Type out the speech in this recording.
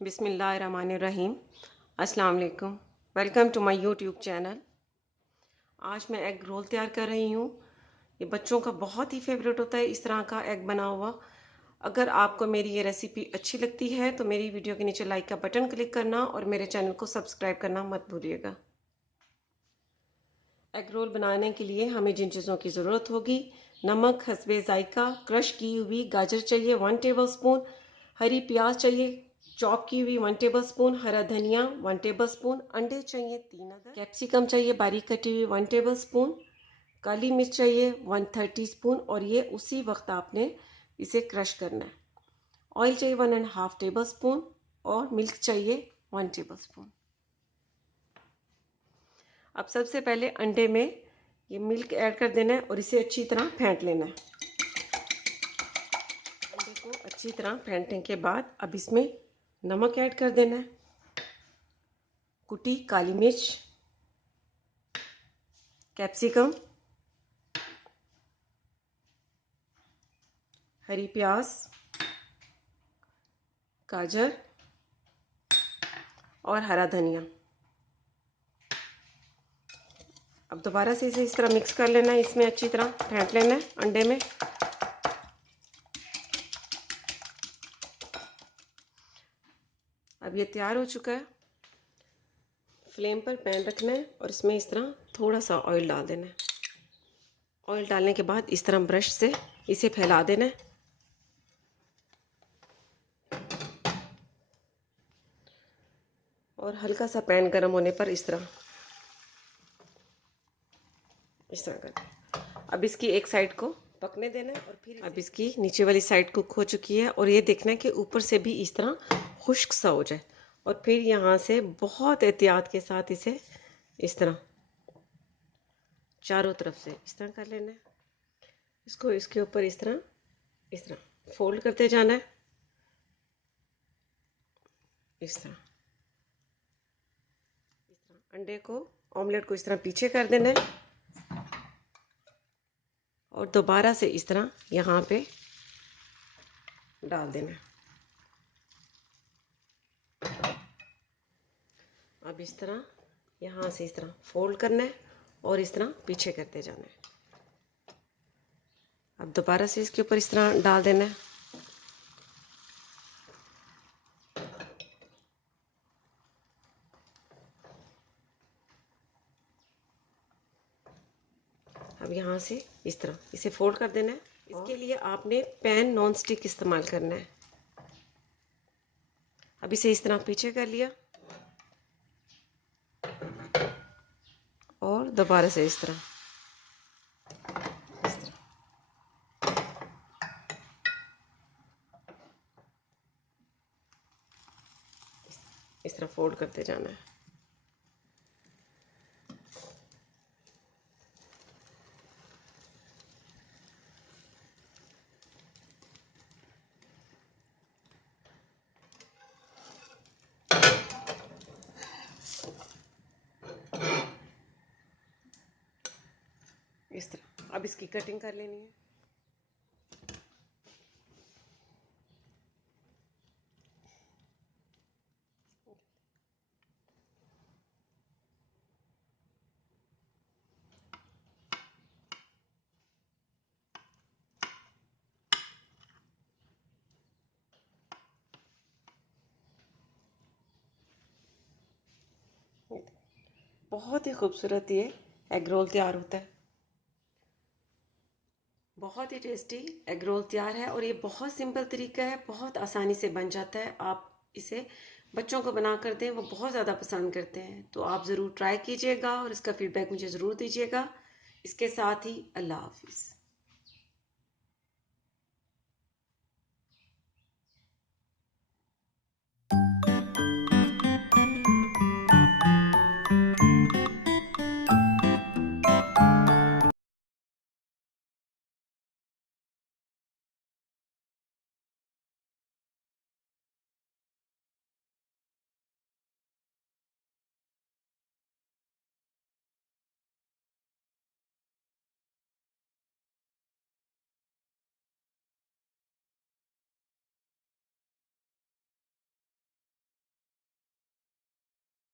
बिस्मिल्लाहिर्रहमानिर्रहीम। अस्सलाम वालेकुम। Welcome to my YouTube channel. आज मैं एग रोल तैयार कर रही हूँ। ये बच्चों का बहुत ही फेवरेट होता है इस तरह का एग बना हुआ। अगर आपको मेरी ये रेसिपी अच्छी लगती है तो मेरी वीडियो के नीचे लाइक का बटन क्लिक करना और मेरे चैनल को सब्सक्राइब करना मत भूलिएगा। एग रोल बनाने के लिए हमें जिन चीज़ों की ज़रूरत होगी: नमक हस्बे जायका, क्रश की हुई गाजर चाहिए 1 टेबलस्पून, हरी प्याज चाहिए चॉप की हुई 1 टेबलस्पून, हरा धनिया 1 टेबलस्पून, अंडे चाहिए 3 अदद, कैप्सिकम चाहिए बारीक कटी हुई 1 टेबलस्पून, काली मिर्च चाहिए 1/3 टीस्पून और ये उसी वक्त आपने इसे क्रश करना है। ऑयल चाहिए 1.5 टेबलस्पून और मिल्क चाहिए 1 टेबलस्पून। अब सबसे पहले अंडे में ये मिल्क ऐड कर देना है और इसे अच्छी तरह फेंट लेना है। अंडे को अच्छी तरह फेंटने के बाद अब इसमें नमक ऐड कर देना है, कुटी काली मिर्च, कैप्सिकम, हरी प्याज, गाजर और हरा धनिया। अब दोबारा से इसे इस तरह मिक्स कर लेना है, इसमें अच्छी तरह फेंट लेना है अंडे में। अब ये तैयार हो चुका है। फ्लेम पर पैन रखना है और इसमें इस तरह थोड़ा सा ऑयल डाल देना है। ऑयल डालने के बाद इस तरह ब्रश से इसे फैला देना है और हल्का सा पैन गर्म होने पर इस तरह कर। अब इसकी एक साइड को पकने देना है और फिर अब इसकी नीचे वाली साइड कुक हो चुकी है और ये देखना है कि ऊपर से भी इस तरह खुश्क सा हो जाए और फिर यहाँ से बहुत एहतियात के साथ इसे इस तरह चारों तरफ से इस तरह कर लेना है। इसको इसके ऊपर इस तरह फोल्ड करते जाना है, इस तरह अंडे को ऑमलेट को इस तरह पीछे कर देना है और दोबारा से इस तरह यहाँ पे डाल देना है। अब इस तरह यहाँ से इस तरह फोल्ड करना है और इस तरह पीछे करते जाना है। अब दोबारा से इसके ऊपर इस तरह डाल देना है। अब यहाँ से इस तरह इसे फोल्ड कर देना है। इसके लिए आपने पैन नॉन स्टिक इस्तेमाल करना है। अब इसे इस तरह पीछे कर लिया और दोबारा से इस तरह फोल्ड करते जाना है। इस तरह अब इसकी कटिंग कर लेनी है। बहुत ही खूबसूरत ये एग रोल तैयार होता है। बहुत ही टेस्टी एग रोल तैयार है और ये बहुत सिंपल तरीका है, बहुत आसानी से बन जाता है। आप इसे बच्चों को बना कर दें, वो बहुत ज़्यादा पसंद करते हैं। तो आप ज़रूर ट्राई कीजिएगा और इसका फीडबैक मुझे ज़रूर दीजिएगा। इसके साथ ही अल्लाह हाफिज़।